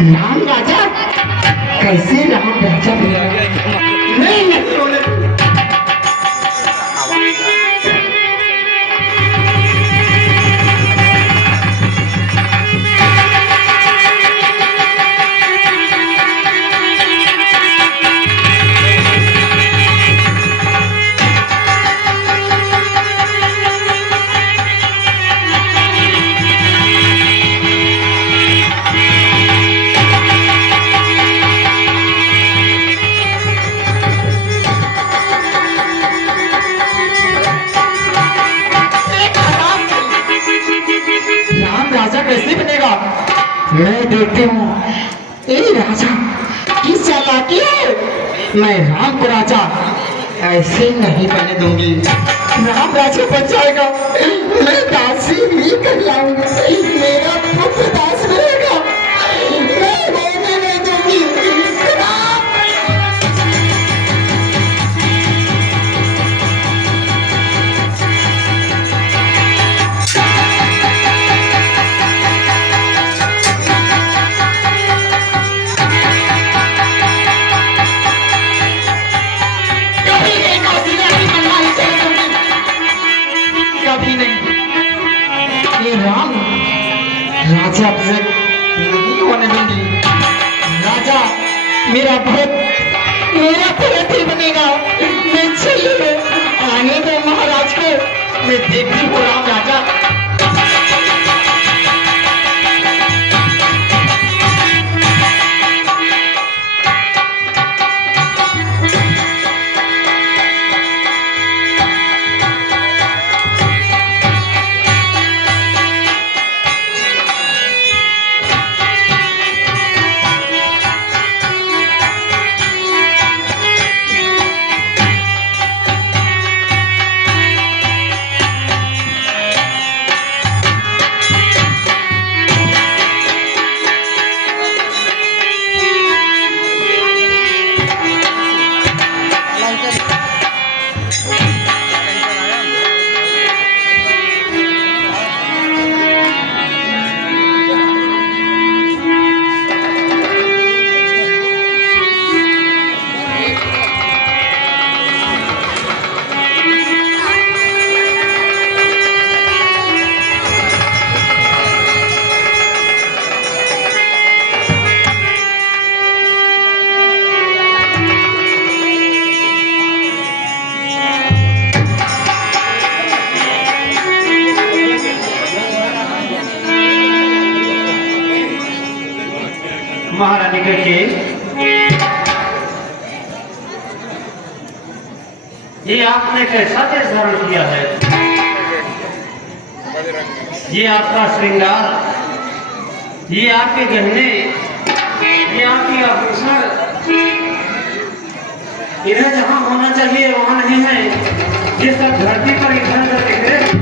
राम राजा कैसे राम राजा नहीं कैसे बनेगा। मैं देखती हूँ राजा किस चालाकी है। मैं राम को राजा ऐसे नहीं बने दूंगी। राम राजा बन जाएगा, मैं दासी भी कर लाऊंगी। मेरा पुत्र दास रहेगा, मैं होने नहीं दूंगी। राम राजा से नहीं होने दूंगी। राजा मेरा भरत ही बनेगा। मैं चलिए आने दो महाराज को, मैं देखती हूँ राम राजा। महारानी के ये आपने कैसा देश धारण किया है। ये आपका श्रृंगार, ये आपके गहने, ये आपकी आभूषण, इन्हें जहां होना चाहिए वहां नहीं है। ये सब धरती पर इधर उधर दिख रहे।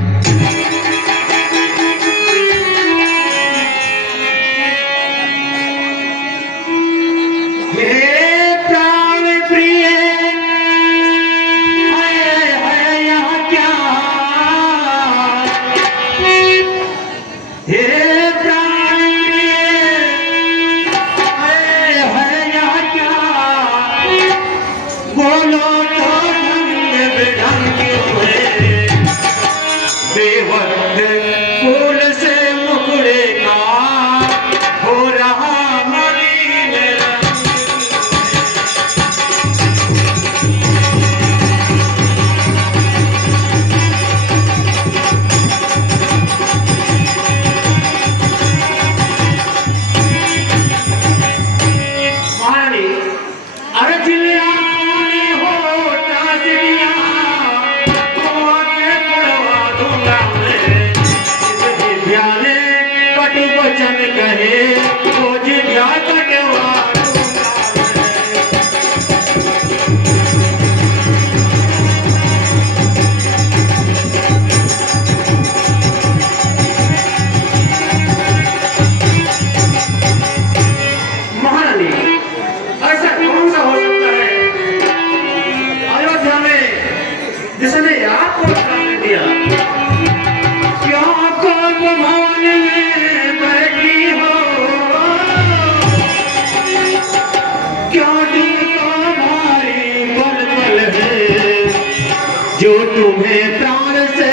जो तुम्हें प्राण से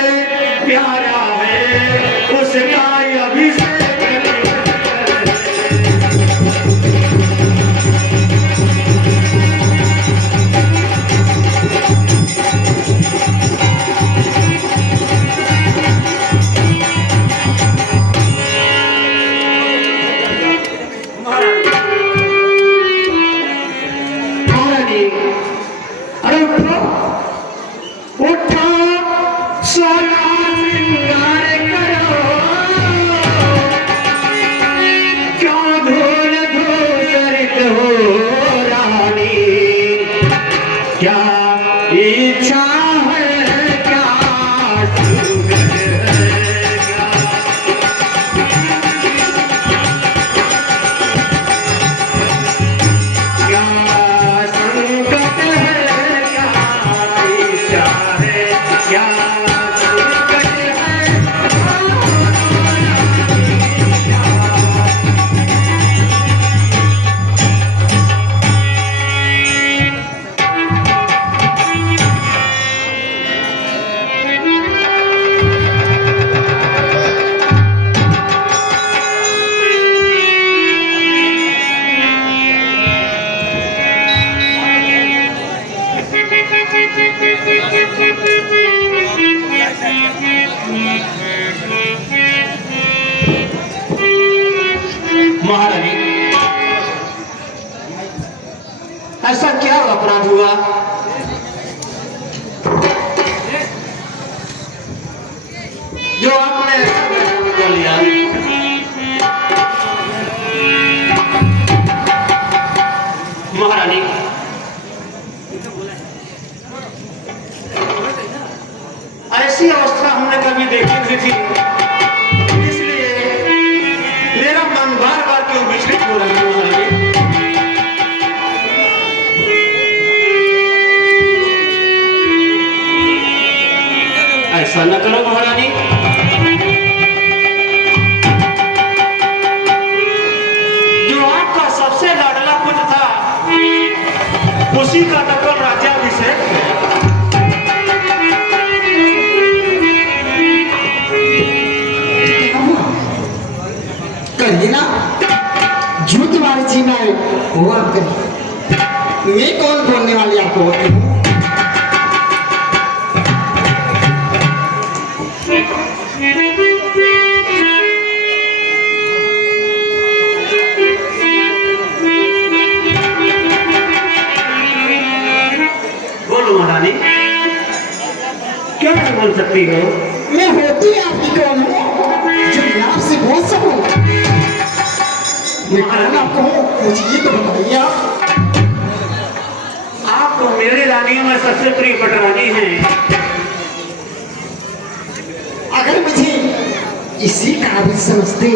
प्यारा है उसका अभिषेक महारानी, ऐसा क्या अपराध हुआ जो आपने कर लिया? महारानी, ऐसी अवस्था हमने कभी देखी नहीं थी, इसलिए मेरा मन बार बार क्यों विचलित हो रहा है। महारानी, ऐसा न करो महारानी, जो आपका सबसे लाडला पुत्र था उसी का नकल राज्याभिषेक करिए ना जो तुम्हारे जीना है वो आप करिए। मैं कौन बोलने वाली आपको होती हूँ? बोलो महारानी, क्या बोल सकती हो? मैं होती आपकी कौन हूँ जो मैं आपसे बोल सकूं? मैं कौन आपको हूँ मुझे ये तो बताइए। आप तो मेरी रानियों में सबसे प्रिय पटरानी हैं। अगर मुझे इसी काबिल समझते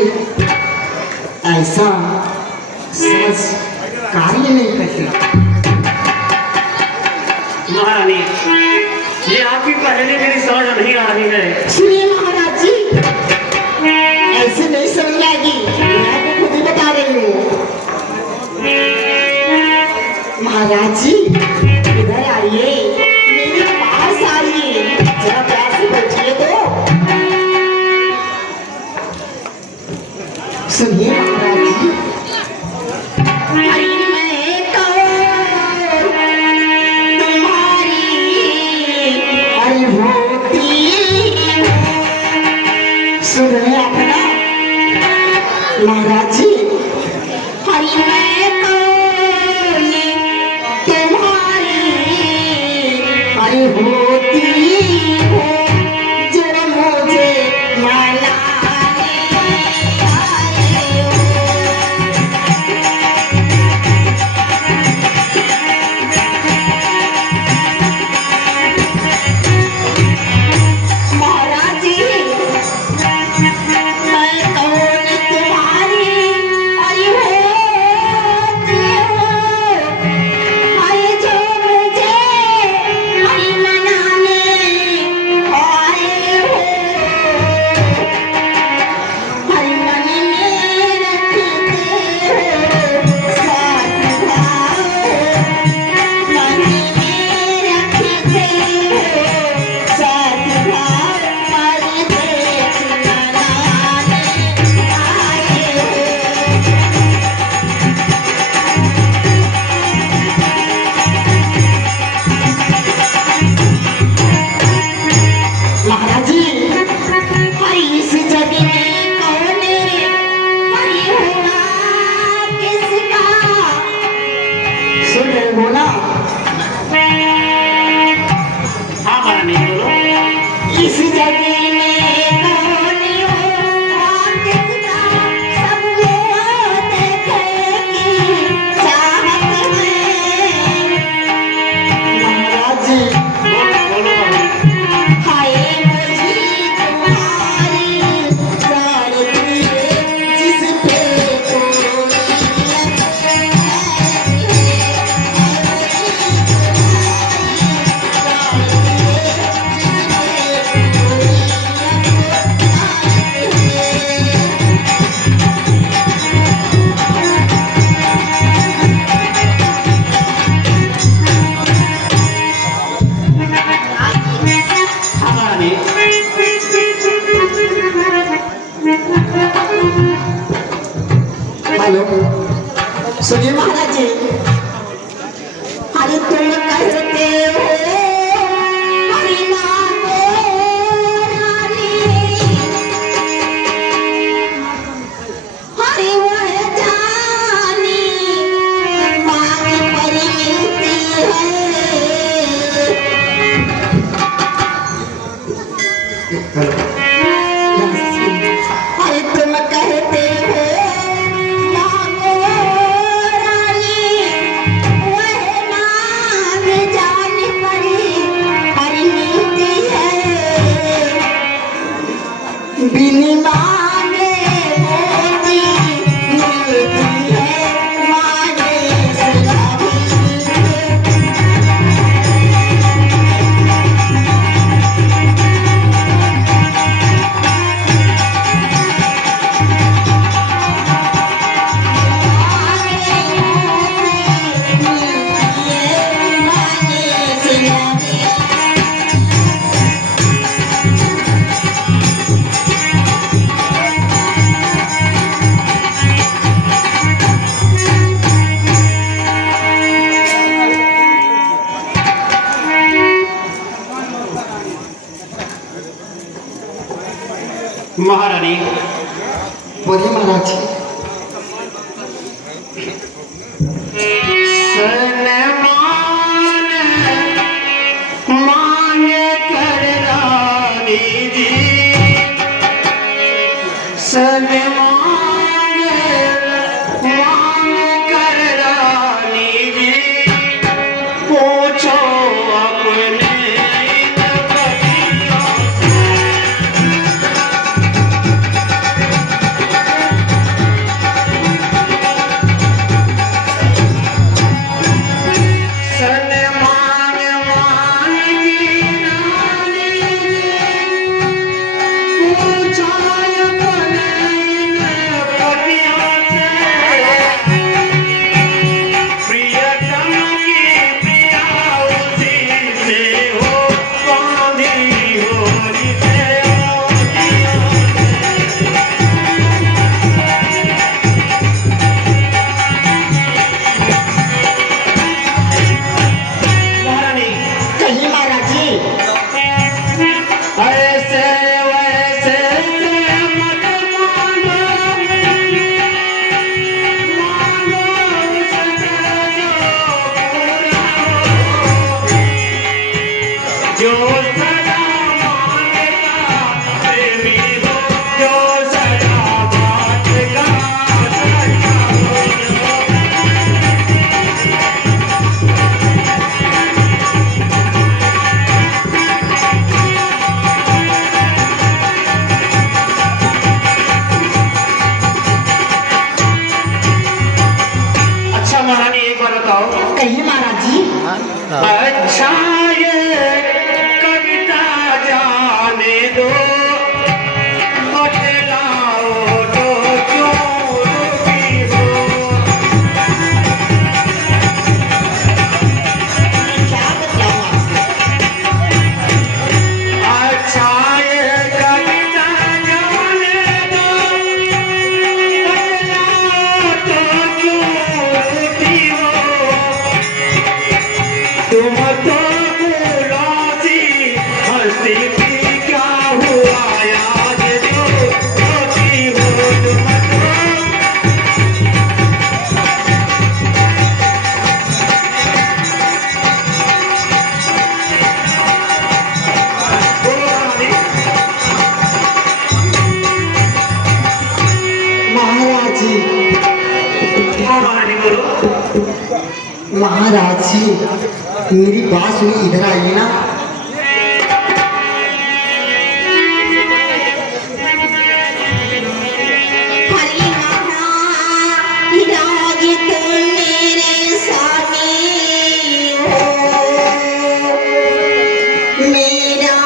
ऐसा समझ कार्य नहीं करते। महारानी, ये आपकी पहले मेरी समझ नहीं आ रही है। सुनिए महाराज जी, ऐसे नहीं समझ आएगी, मैं आपको खुद ही बता रही हूँ। महाराज जी इधर आइए, मेरे पास आइए, जरा प्यार से बैठिए तो। सुनिए महाराज जी, सुनिए अपना महाराज जी, हरी मैं तुम्हारी हरी होती हूँ जो मुझे मनाने आए हो। महाराज जी, हेलो सुनिए महाराज जी, अरे तुम कहते हो हरि नाम रानी, हरि वह जानी मांग परी मिलती है। अरे तुम कहते हो मांगो रानी, वह नाम जान परी हरि मिलती है, बिन मांगे मोती मिलती है, मांगे सलामी। महारानी बोलिए महाराज जी। सनमान मांग कर रानी जी, सनमान मांग कर रानी जी, पूछो अपने पतियों से। सनमान मांगी रानी जी, पूछो अपने पतियों से। प्रियतम की प्रिया उसी से हो, बांधी होली से मोतियों से। महारानी कहिए महाराज जी। ऐसे वैसे मत मांगो, मांगो सदा जो पूरा हो, जो सदा मांगेगा प्रेमी हो, जो सदा बांटेगा सच्चा हो। अच्छा महारानी एक बार बताओ, कहिए महाराज जी। अच्छा ये कविता जाने दो, बतलाओ तो क्यों रुकी हो। क्या बताऊं आपसे? अच्छा ये कविता जाने दो, बतलाओ तो क्यों रुकी हो। तुम तो भूलो सी हंसती थी, क्या हुआ याद जो रोती हो तुम तो। बोलो महारानी। महाराज जी, हाँ महारानी बोलो। महाराज जी मेरी बात सुनी, इधर आइए ना। हरि महाराज तुम मेरे स्वामी हो, मेरा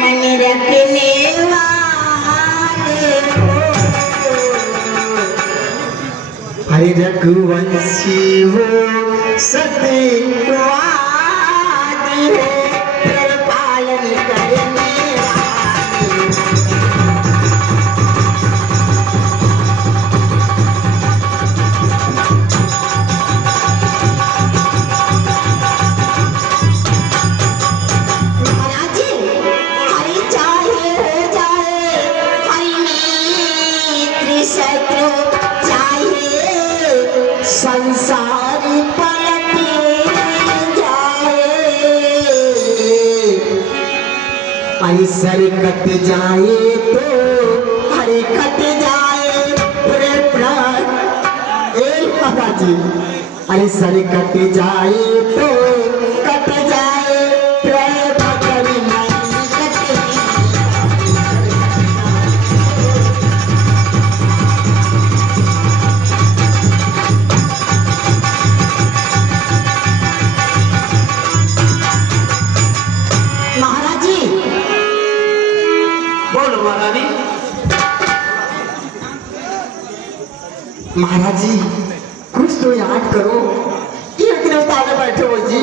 मन रखने वाले हो। हरि रघुवंशी हो, सत्यवादी हो, तेरे पालन करने वाले। आई सर कट जाए तो हरे कट जाए रे प्राण ए माताजी अरे सर कट जाए तो कट जाए रे भगरी नहीं कटे महाराज जी बोलो महारानी। महाराज जी कुछ तो याद करो ये इतने ताले बैठे हो जी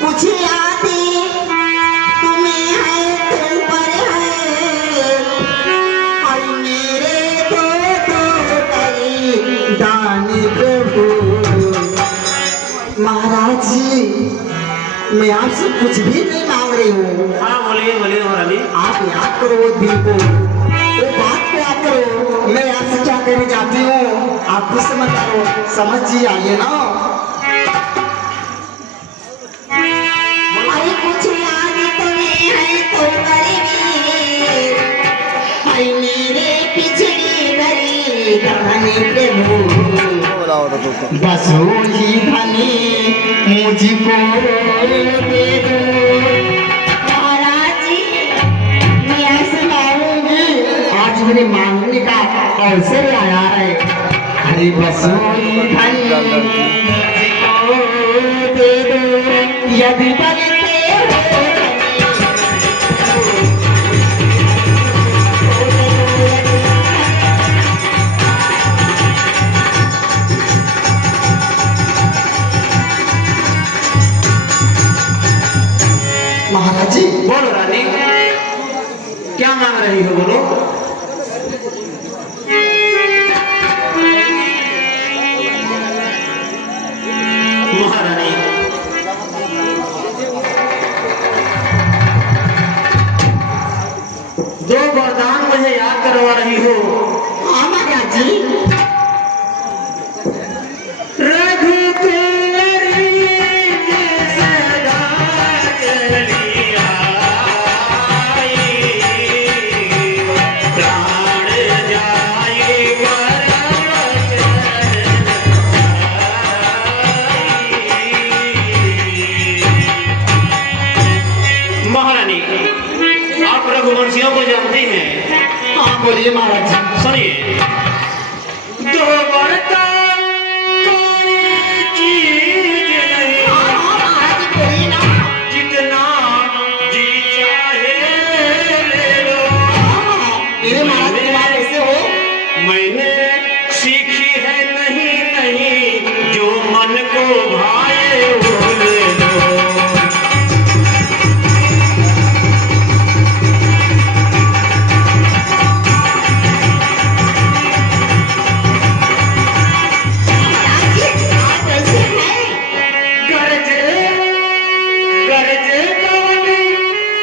कुछ याद तुम्हें है तुम पर है और मेरे तो करी दान प्रभु महाराज जी मैं आपसे कुछ भी नहीं मांग रही हूँ हाँ बोलिए बोलिए महारानी। आप याद करो वो दिन को वो बात को याद करो मैं आपसे क्या कहने जाती हूँ आप कुछ समझ करो समझ जी आइए ना अरे कुछ याद तुम्हें है तो करेगी अरे मेरे पिछड़ी गरी धनी प्रभु बस ही धनी मुझको दे दो महाराज जी मैं ऐसे मांगूंगी आज मेरे मांगने का अवसर आया है अरे बस ही धनी मुझको दे दो यदि बनते हो महाराज जी बोलो रानी क्या मांग रही हो बोलो। महारानी जो वरदान मुझे याद करवा रही हो हाँ महाराज जी महारानी आप रघुवंशियों को जानती हैं। हाँ बोलिए महाराज जी सुनिए दो वरदान कोई चीज नहीं महाराज जी बोलिए ना जितना जी चाहे ले लो। मेरे महाराज की बात ऐसे हो मैंने सीखी है नहीं नहीं जो मन को भाए वो ले लो। महाराज जी आप ऐसे हैं गरजे गरजे कवनी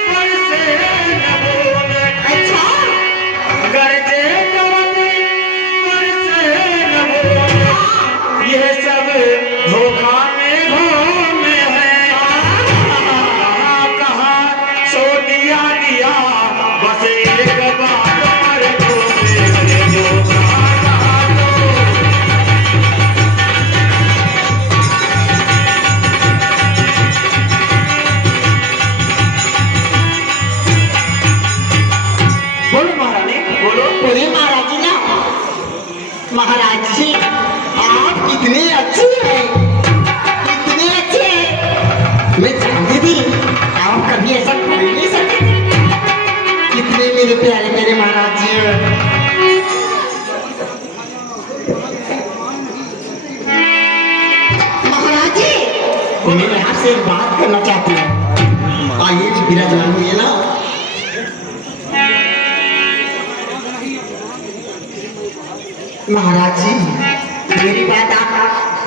पर से न बोले। अच्छा गरजे कवनी पर से न बोले। ये सब धोखा में है। कहा सो दिया दिया बस एक बात पर बोले जो कहा तो। बोलो महारानी बोलो। बोलिए महाराज जी ना महाराज जी आप कितने अच्छे हैं कितने अच्छे हैं मैं जानती थी आप कभी ऐसा कर ही नहीं सकते कितने मेरे प्यारे मेरे महाराज जी हैं। महाराज जी मैं आपसे एक बात करना चाहती हूँ आइए विराजमान हुई ना महाराज जी मेरी बात आप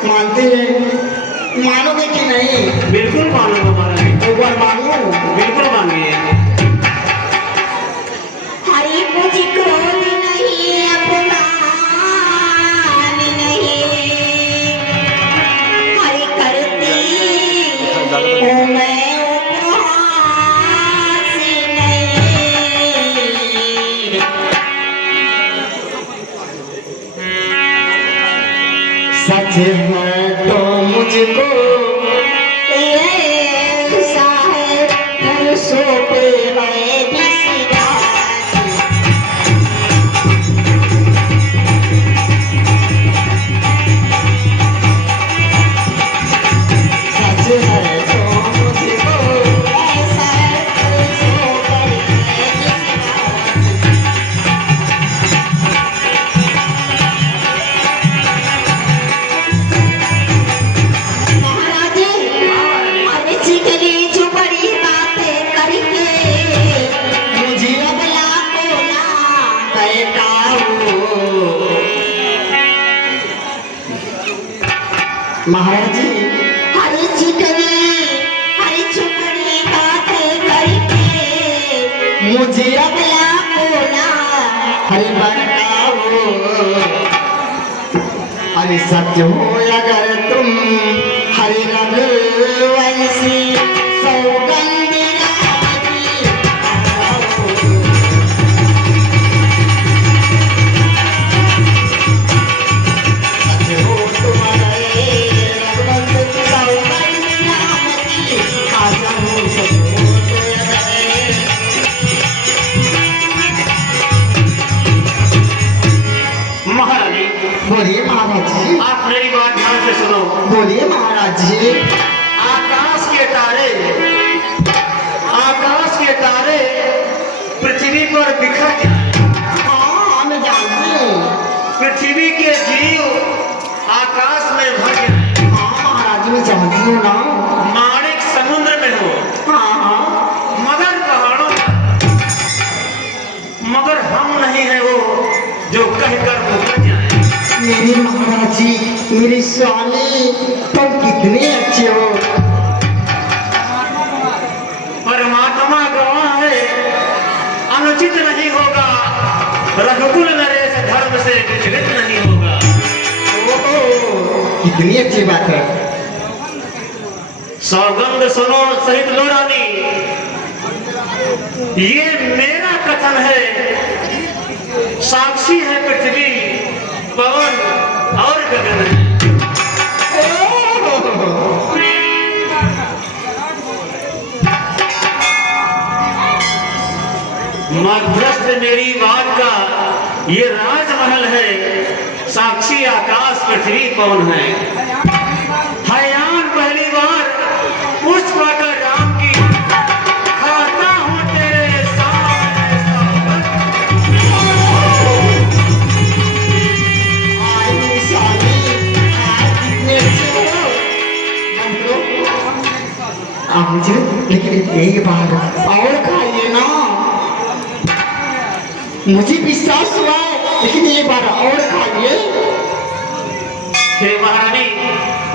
मानते हैं मानोगे कि नहीं बिल्कुल मानो महारानी एक बार मानो बिल्कुल मानिए। हरी मुझे क्रोध नहीं अपमान नहीं हरी करती हूँ मैं उपहास नहीं सच है तो मुझको ऐसा है परसों पे मैं विश्वास। सच है तो मुझको ऐसा है परसों पे मैं विश्वास। महाराज अरे चिकनी चुपड़ी बातें करके मुझे अबला को ना बैठाओ। महाराज जी हरी चिकनी हरी चुपड़ी बातें करके मुझे अबला को ना हरी बैठाओ। अरे सत्य हो अगर तुम हरि रघुवंशी सौगंध रावती आओ। सत्य हो तुम हरि रघुवंशी सौगंध रावती आ जाओ। सत्य हो तो अगर महारानी बोलिए महाराज जी। आप मेरी बात ध्यान से सुनो। बोलिए महाराज जी। आकाश के तारे पृथ्वी पर बिखर जाए। हाँ मैं जानती हूँ। पृथ्वी के जीव आकाश में भर जाए। हाँ महाराज मैं जानती हूँ ना। माणिक समुद्र में हो, हाँ हाँ मगर पहाड़ों पर, मगर हम नहीं है वो जो कहकर मुकर जाए। मेरे महाराज जी मेरे स्वामी तुम कितने अच्छे हो। परमात्मा गवाह है, अनुचित नहीं होगा, रघुकुल नरेश धर्म से विचलित नहीं होगा। ओहो कितनी अच्छी बात है। सौगंध सुनो सहित लो रानी, ये मेरा कथन है, साक्षी है पृथ्वी पवन और गगन। मध्यस्थ मेरी बात का ये राजमहल है, साक्षी आकाश पृथ्वी पवन है। हयान पहली बार पुष्प पाकर राम की खाता हूँ तेरे सामने सौगंध। आई मेरी स्वामी आप कितने अच्छे हो। आप मुझे लेकिन एक बार और खाइए ना। मुझे विश्वास हुआ है लेकिन एक बार और खाइए। हे महारानी,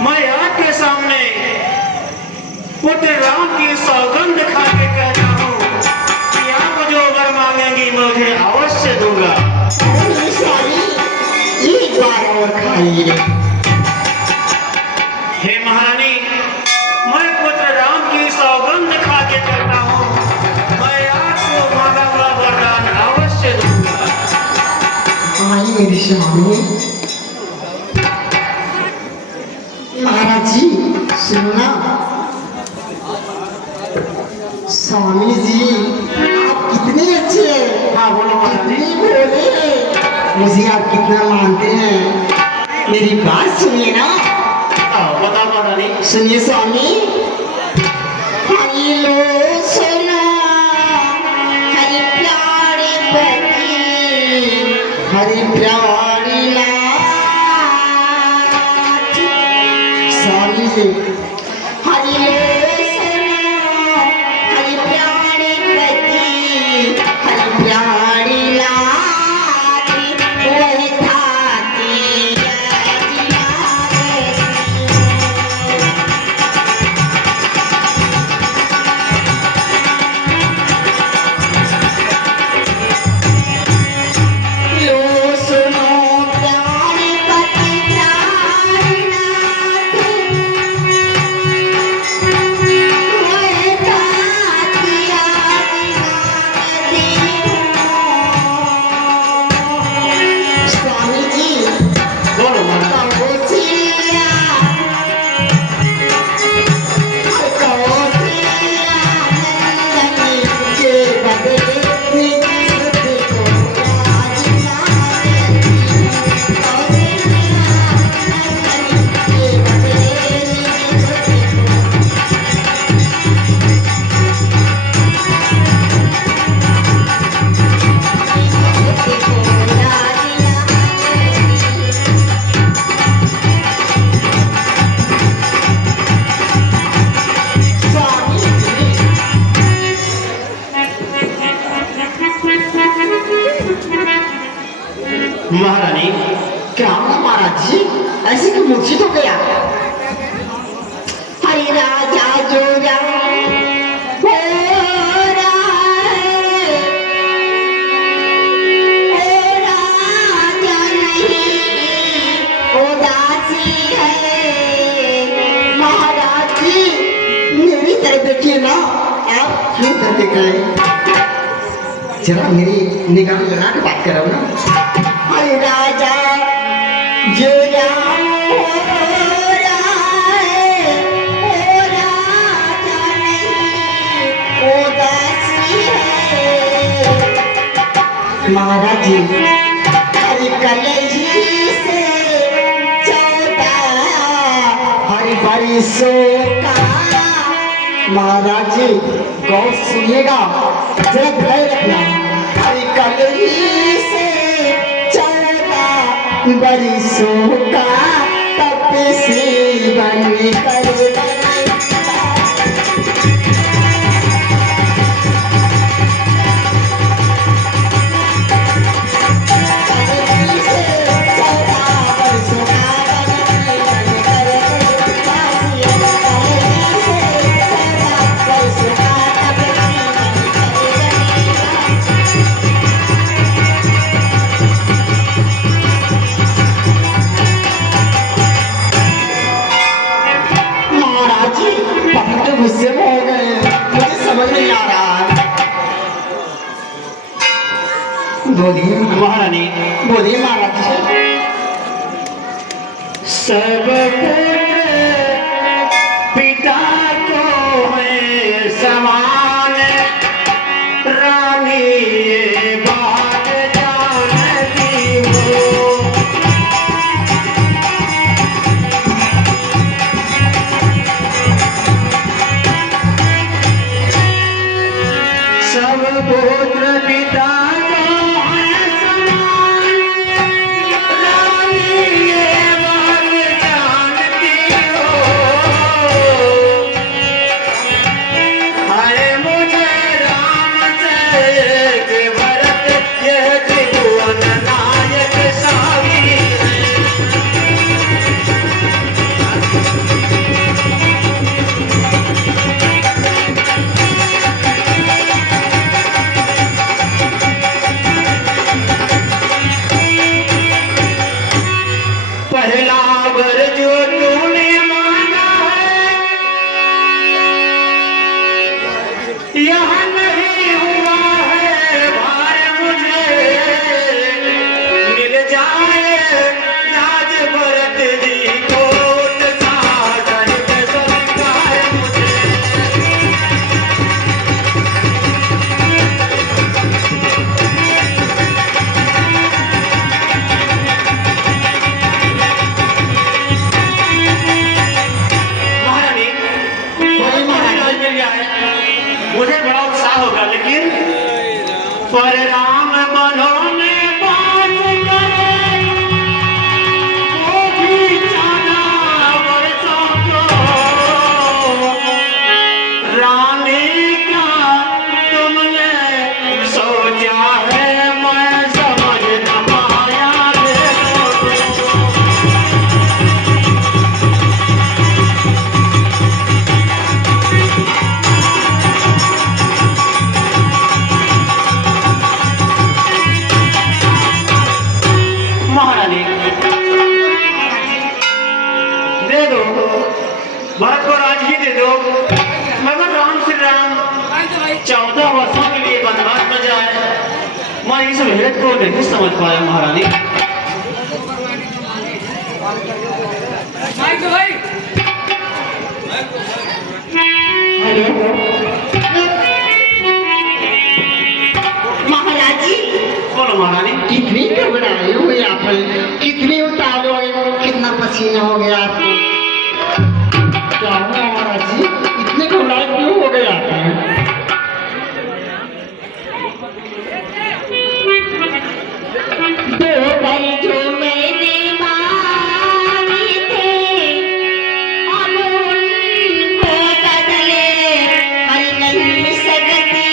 मैं आपके सामने पुत्र राम की सौगंध खा के कहता हूँ कि आप जो वर मांगेंगी मैं मुझे अवश्य दूंगा। मेरी स्वामी एक बार और खाइए। हे महारानी, मैं पुत्र राम की सौगंध खा के कहता हूँ मैं आपको मांगा हुआ वरदान अवश्य दूंगा। आई मेरी स्वामी। महाराज जी सुनो ना। स्वामी जी आप कितने अच्छे हैं। हाँ बोलो महारानी। कितने भोले हैं। मुझे आप कितना मानते हैं। मेरी बात सुनिए ना। बताओ महारानी। सुनिए स्वामी। हरि लो सुनो हरि प्यारे पति हरि प्यारी नाथ। स्वामी जी हरि लो सुनो हरि प्यारे पति हरि प्यारी नाथ। वही थाती जिला लो सुनो प्यारे पति प्यारी नाथ। महाराज जी ऐसे क्यों मूर्छित हो गया? हरि राजा जो हो राजा नहीं उदासी है। महाराज जी मेरी तरफ देखिए ना, आप क्यों करते गए? जरा मेरी निगाह लगा के बात करो ना। अरे राजा जो हो राजा नहीं उदासी है। महाराज जी हरि कलेजी से 14 हरि बरिसों का। महाराज जी गौर सुनिएगा, जरा ध्यान रखना। हरि कलेजी से 14 बरिसों का तपस्वी बन कर गुस्से में हो गए, मुझे समझ नहीं आ रहा है। बोलिए महारानी। बोलिए महाराज जी। सब पुत्र पिता को है समान, रानी ये बात जानती हो। सब पुत्र पिता को है समान, रानी ये बात जानती हो। हाय मुझे राम से के भरत यह त्रिभुवन नायक सावी है। पहला वर जो तूने मांगा है, यह नहीं हुआ है भार मुझे। मिल जाए राज भरत जी को सागर के स्वीकार मुझे। महारानी कोई महाराज मिल जाए मुझे बड़ा उत्साह होगा, लेकिन पर राम मनों में बात करे, वो भी जाना वर्षों को। रानी का तुमने सोचा है, मैं समझ न पाया देखो। महारानी दे दो, भरत को राज ही दे दो, मगर राम श्री राम 14 वर्षों के लिए वनवास में जाए। मैं इस भेद को नहीं समझ पाया महारानी। हेलो महाराज जी बोलो महारानी। कितनी घबराए हुए आप, कितनी उतार हो, कितना पसीना हो गया आपको? क्या हुआ महाराज जी, इतने घबराए क्यों हो गए आप? दो पल जो मैंने मांगे थे, अब उनको बदले हर नहीं सकते।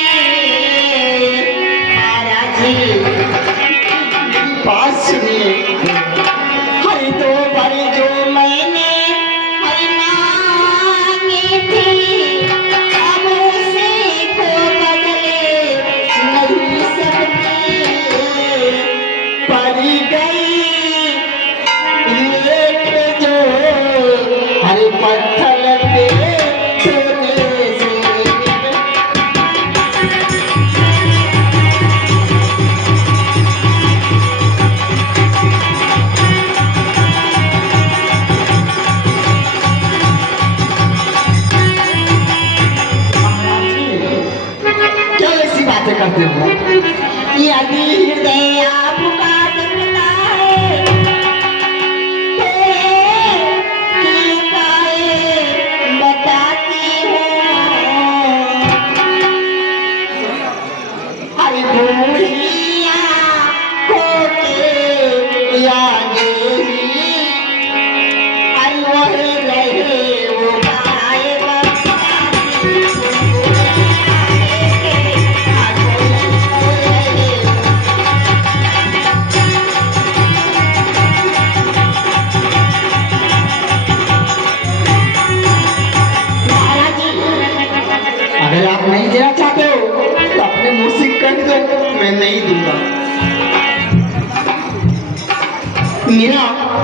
महाराज जी बात सुनिए, हरि तो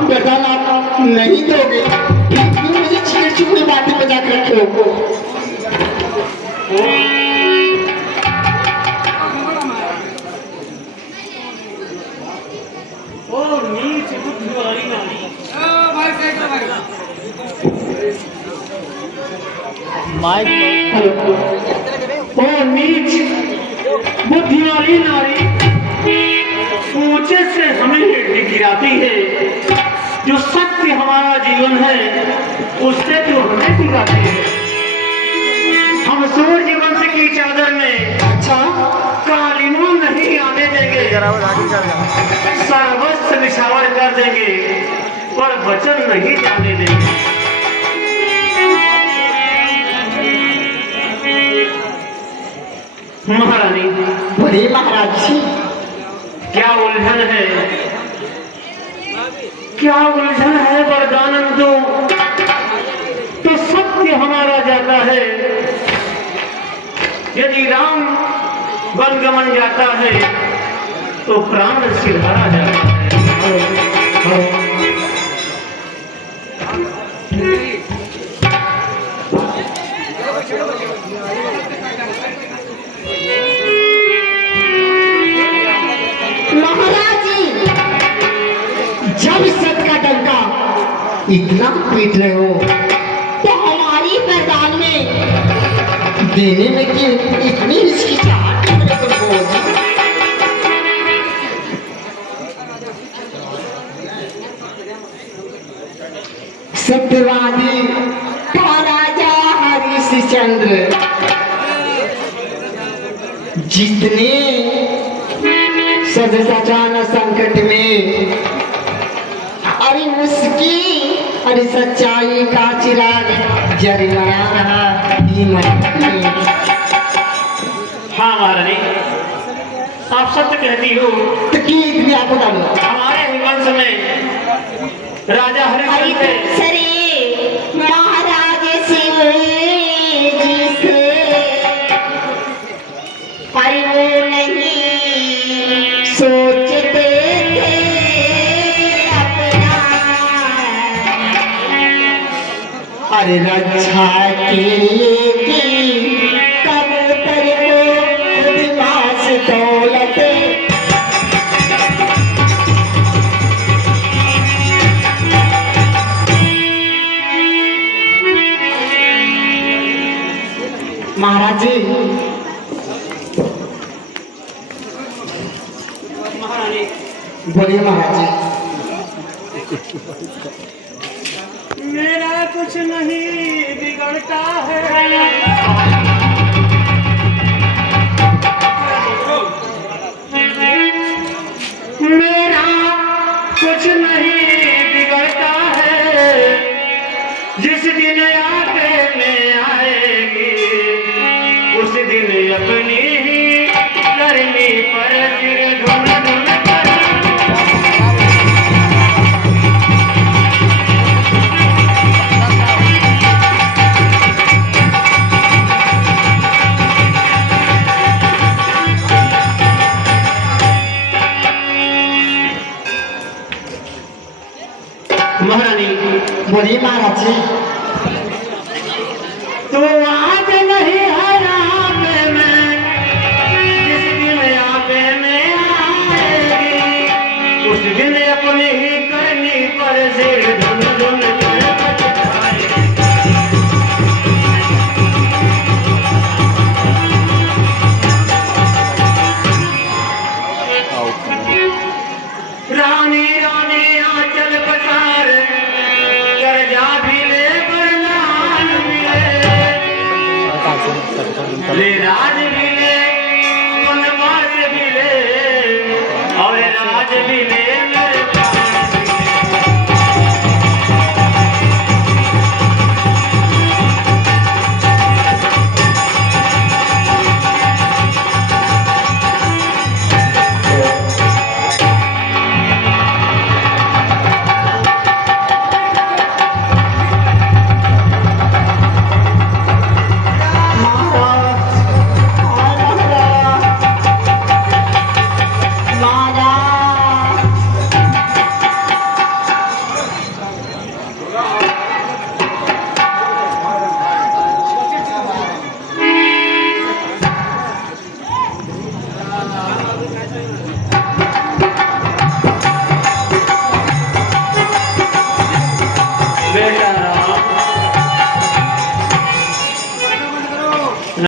वरदान आप नहीं दोगे, क्यों मुझे चिकन चुपड़ी बातें बजा कर रखे हो? ओ नीच बुद्धि वाली नारी, ओ नीच बुद्धि वाली नारी, ऊंचे से हमें गिराती है। जो सत्य हमारा जीवन है उससे तो हमें गिराती है। हम सूर्य वंश की चादर में अच्छा, कालिमा नहीं आने देंगे, सर्वस्व निछावर कर देंगे, पर वचन नहीं जाने देंगे। महारानी, बोलिए महाराज जी। क्या उलझन है, क्या उलझन है? वरदान दो तो सत्य हमारा जाता है, यदि राम वनगमन जाता है तो प्राण सिरहारा जाता है। महाराज जी, जब सत का डंका इतना पीट रहे हो तो हमारी मैदान में देने में कि इतनी हिचकिचाहट क्यों है तुमको जी? सत्यवादी महाराजा हरिश्चंद्र जितने सजाना संकट में, अरे उसकी अरे सच्चाई का चिराग जरिमरा रहा ईमान में। हाँ महारानी, आप सत्य कहती हो। तो की इतनी आपको डालो हमारे ही वंश में राजा हरिश्चंद्र थे। सरे महाराज शिव जी से पर वो नहीं सोचते थे अपना, अरे रक्षा के लिए की कबूतर को खुद पास दौलत। महाराज जी, महारानी, बोलिए महाराज जी। मेरा कुछ नहीं बिगड़ता है, मेरा कुछ नहीं बिगड़ता है, जिस दिन आगे में आएगी उस दिन अपनी ही करनी पर सिर धुन धुन कर। महारानी, बोलिए महाराज जी। तो आज नहीं है आगे में, जिस दिन आगे में आएगी उस दिन अपनी ही करनी पर सिर